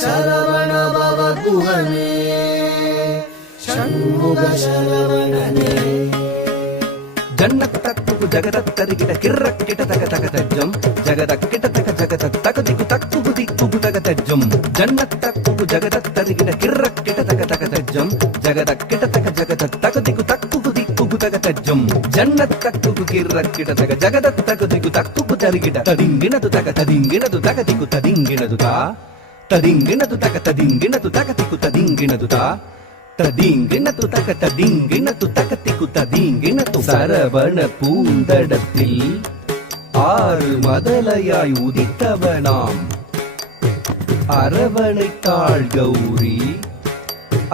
சரவண பவ குஹனே ஷண்முக சரவணனே ஜன்னத்தக்கு ஜகதத்தரிகிட கிர்ரக்கிட தக தக தஜ்ஜம் ஜகதக்கிட தக ஜகத தகதிகு தக்கு திக்கு தக தஜ்ஜம் ஜன்னத்தக்கு ஜகதத்தரிகிட கிர்ரக்கிட தக தக தஜ்ஜம் ஜகதக்கிட தக ஜகத தகதிகு தக்கு திக்கு தக தஜ்ஜம் ஜன்னத்தக்கு கிர்ரக்கிட தக ஜகத தகதிகு தக்கு தரிகிட ததிங்கினது தக ததிங்கினது தகதிகு ததிங்கினது தா ததிங்கினது தக ததிங்கினது தகதிகு ததிங்கினது தா ததிங்கினது தக ததிங்கினது தகதிகு ததிங்கினது சரவண பூந்தடத்தில் ஆறு மதலையாய் உதித்தவனாம் அரவணைத்தாள் கௌரி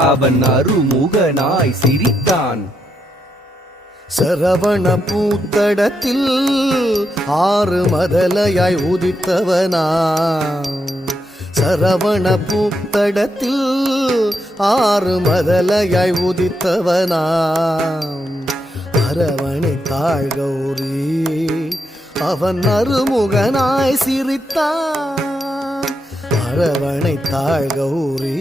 அவன் அருமுகனாய் சிரித்தான். சரவண பூத்தடத்தில் ஆறு மதலையாய் உதித்தவனா சரவண பூத்தடத்தில் ஆறு மதலையாய் உதித்தவனா அரவணைத்தாள் கௌரி அவன் அருமுகனாய் சிரித்தான். அரவணைத்தாள் கௌரி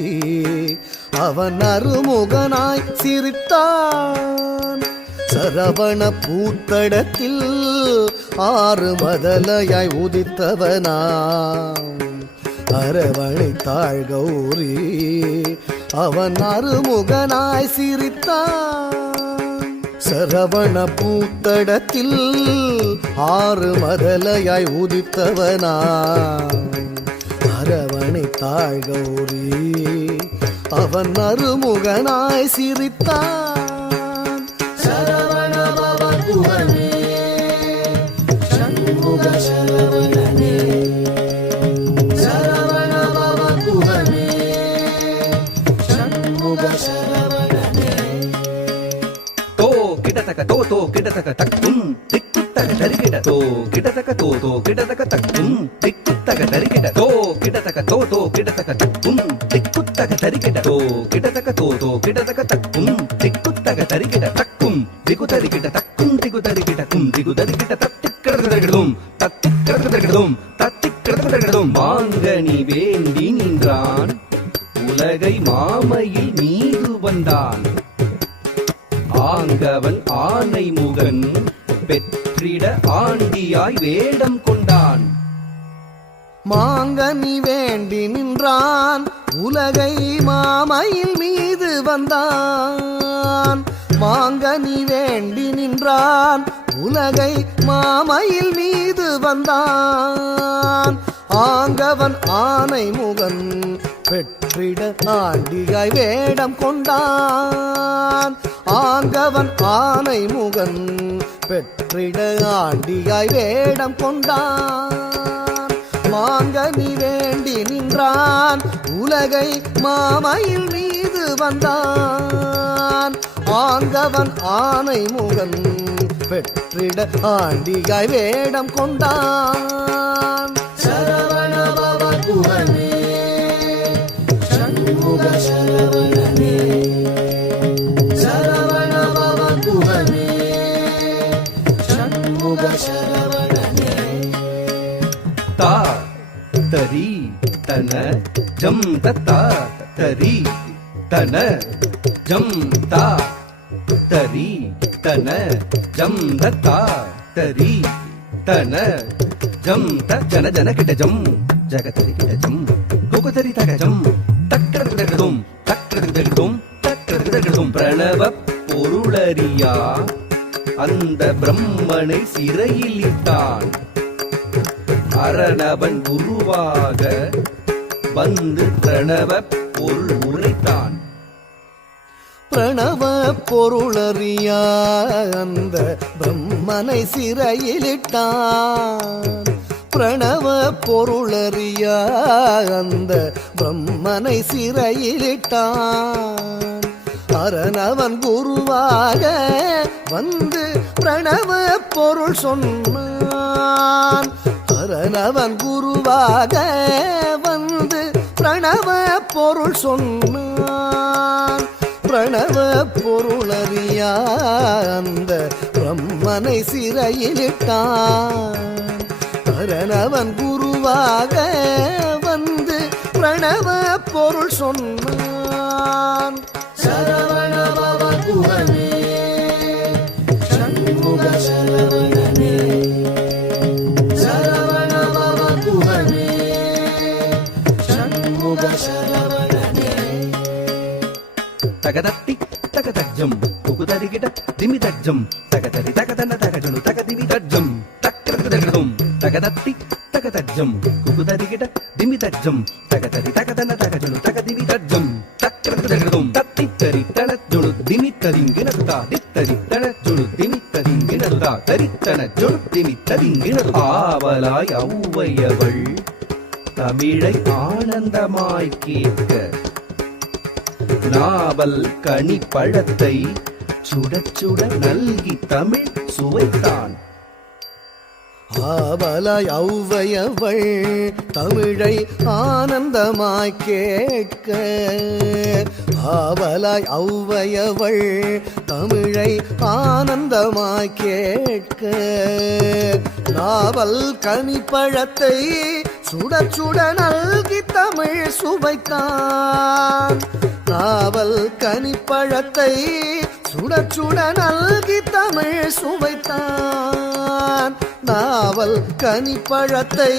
அவன் அருமுகனாய் சிரித்தான். சரவண பூத்தடத்தில் ஆறு மதலையாய் உதித்தவனா அரவணைத்தாள் கௌரி அவன் அருமுகனாய் சிரித்தான். சரவண பூத்தடத்தில் ஆறு மதலையாய் உதித்தவனா அரவணைத்தாள் கௌரி அவன் அருமுகனாய் சிரித்தான். சரவண பவ குஹனே ஷண்முக சரவணனே சரவண பவ குஹனே ஷண்முக சரவணனே தோ கிடதக தோ தோ கிடதக தக்கும் திக்குத்தக தரிகிட தோ கிடதக தோ தோ கிடதக தக்கும் திக்குத்தக தரிகிட தோ கிடதக தோ தோ கிடதக தக்கும் திக்குத்தக தரிகிட தோ கிடதக தோ தோ கிடதக தக்கும் திக்குத்தக தரிகிட தக்கும் திகு தரிகிட தக்கும் திகு தரிகிட கும் திகு தரிகிட தத்திக்கிறதும் தத்திக்கிறதும் தத்திக்கிறதும் மாங்கனி வேண்டி நின்றான் உலகை மாமையில் மீது வந்தான். ஆங்கவன் ஆனை முகன் பெற்றிட ஆண்டியாய் வேடம் கொண்டான். மாங்கனி வேண்டி நின்றான் உலகை மாமையில் மீது வந்தான். மாங்கனி வேண்டி நின்றான் உலகை மாமையில் மீது வந்தான். ஆங்கவன் ஆனை முகன் பெற்றிட ஆண்டியாய் வேடம் கொண்டான். ஆங்கவன் ஆனை முகன் பெற்றிட ஆண்டியாய் வேடம் கொண்டான். மாங்கனி வேண்டி நின்றான் உலகை மாமையில் மீது வந்தான். ஆங்கவன் ஆனை முகன் பெற்றிட ஆண்டியாய் வேடம் கொண்டான். சரவண பவ குஹனே ஷண்முக சரவணனே சரவண பவ குஹனே ஷண்முக சரவணனே தா தரி தன ஜம் தத்தா தரி தன ஜம் தா தரி தன ஜம் தத்தா தரி தன ஜம் த ஜன ஜன கிட்ட ஜம் ஜகதரி கிட்ட ஜம் குகுதரி தக ஜம் தக்கடகடகடும் தக்கடகடகடும் தக்கடகடகடும் பிரணவ பொருளறியா அந்த பிரம்மனை சிறையில் இட்டான். அரணவன் குருவாக வந்து பிரணவ பொருள் உரைத்தான். பிரணவ பொருளறியா அந்த பிரம்மனை சிறையிலிட்டான். பிரணவ பொருளறியா அந்த பிரம்மனை சிறையிலிட்டான். அரணவன் குருவாக வந்து பிரணவ பொருள் சொன்னான். அரணவன் குருவாக வந்து பிரணவ பொருள் சொன்னான். பிரணவ பொருளறியா அந்த பிரம்மனை சிறையிலிட்டான். அரணவன் குருவாக வந்து பிரணவ பொருள் சொன்னான். சரவணபவ குஹனே சண்முக சரவணனே, சரவணபவ குஹனே சண்முக சரவணனே. தகதத்தி தகதஜம் புகுதரிகிட திமிதஜம் தகதரி தகதன தகஜனு தகதிவி தஜம் தக்கதகதம் தகதத்தி தகதஜம் புகுதரிகிட திமிதஜம் தகதரி தகதன தகஜனு தகதிவி தஜம் தக்கதகதம் தத்தித்தரி தனஜுனு திமித்தரிங்கினதுதா தித்தரி தனஜுனு திமித்தரிங்கினதுதா தரித்தன ஜுனு திமித்தரிங்கினது. ஆவலாய் ஔவையவள் தமிழை ஆனந்தமாய் கேட்க நாவல் கனி பழத்தை சுட சுட நல்கி தமிழ் சுவைத்தான். ஆவலாய் ஔவையவள் தமிழை ஆனந்தமாய் கேட்க, ஆவலாய் ஔவையவள் தமிழை ஆனந்தமாய் கேட்க, நாவல் கனிப்பழத்தை சுட சுட நல்கி தமிழ் சுவைத்தான். நாவல் கனிப்பழத்தை சுட சுட நல்கி தமிழ் சுவைத்தான். நாவல் கனிப்பழத்தை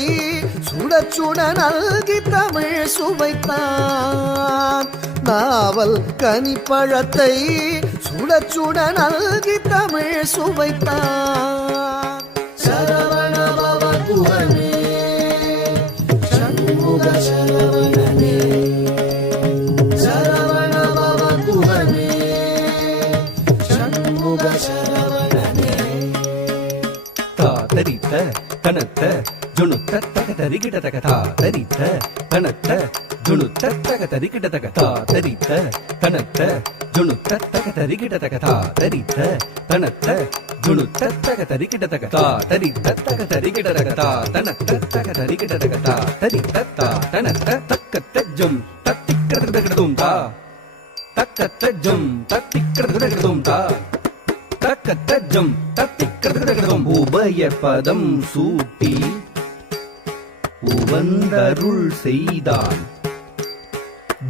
சுட சுட நல்கி தமிழ் சுவைத்தான். நாவல் கனிப்பழத்தை சுட சுட நல்கி தமிழ் சுவைத்தான். சரவணபவ குஹனே சண்முக சரவணனே, சரவணபவ குஹனே சண்முக சரவணனே. தரித்த தனத்த ஜுணுத்த தகதரிகிட தகதா தரித்த தனத்த ஜுணுத்த தகதரிகிட தகதா தரித்த தனத்த ஜுணுத்த தகதரிகிட தகதா தரித்த தனத்த ஜுணுத்த தகதரிகிட தகதா தரித்த தகதரிகிட தகதா தனத்த தகதரிகிட தகதா தரித்த தனத்த தக்கத்தஜம் தத்திக்கிறதும் தா தக்கத்தஜம் தத்திக்கிறதும் தா தக்கத்தஜம் தத்திக்கிறதும். உபய பதம் சூட்டி உவந்தருள் செய்தான்.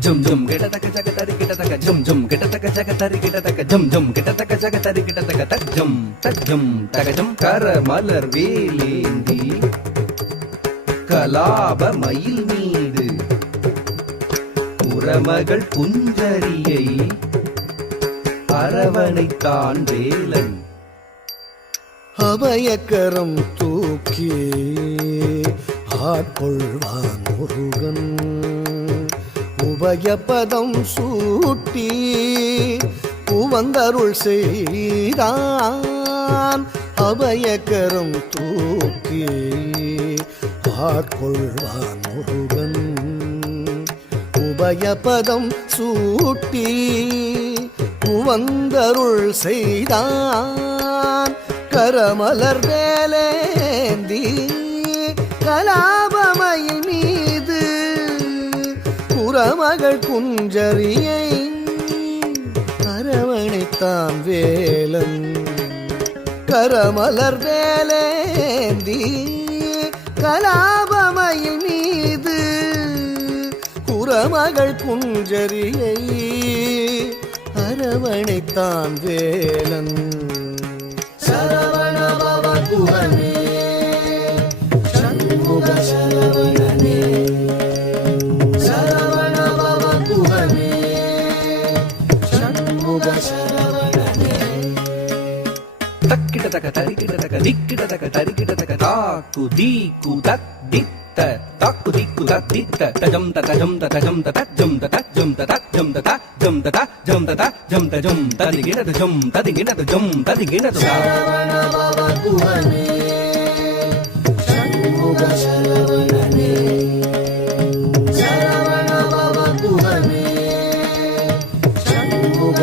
ஜம் ஜம் கிடதக ஜகதரி கிடதக ஜம் ஜம் கிடதக ஜகதரி கிடதக ஜம் ஜம் கிடதக ஜகதரி கிடதக தஜம் தஜம் தகஜம் கரமலர் வேலேந்தி கலாப மயில் மீது புறமகள் குஞ்சரியை அரவணைத்தான் வேலன். அபயக்கரம் தூக்கி ஆட்கொள்வான் முருகன். உபயபதம் சூட்டி உவந்தருள் செய்தான். அபயக்கரம் தூக்கி ஆட்கொள்வான் முருகன். உபயபதம் சூட்டி உவந்தருள் செய்தான். கரமலர் வேலேந்தி கலாபமயில் மீது புறமகள் குஞ்சரியை அரவணைத்தான் வேலன். கரமலர் வேலேந்தி கலாபமயில் மீது புறமகள் குஞ்சரியை அரவணைத்தான் வேலன். சரவணபவ குஹனே சண்முக சரவணனே, சரவணபவ குஹனே சண்முக சரவணனே. தக்கிட தக தரிக்கிட தக திக்கிட தக தரிக்கிட தக தாக்கு தீக்கு தத் தித்த தாக்கு தீக்கு தத் தித்த தஜம் தஜம் தஜம் தஜம் தஜம் தஜம் தஜம் தஜம் தஜம் தஜம் ததிகிட தஜம் ததிகிட தஜம் ததிகிட சரவணபவ குஹனே சண்முக சரவணனே, சரவணபவ குஹனே சண்முக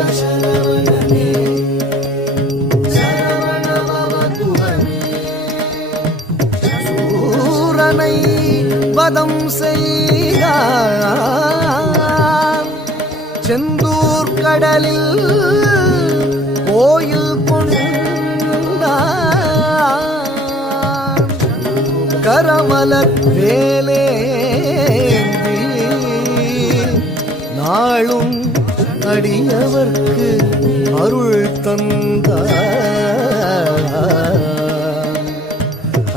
செந்தூர் கடலில் கோயில் கொண்டான் கரமலர் வேலேந்தி நாளும் அடியவர்க்கு அருள் தந்தார்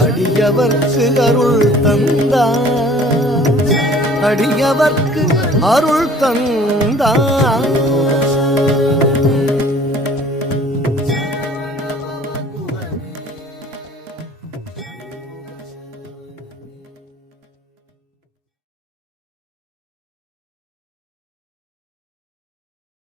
அடியவர்க்கு அருள் தந்தார் அடியவர்க்கு அருள் தந்தார்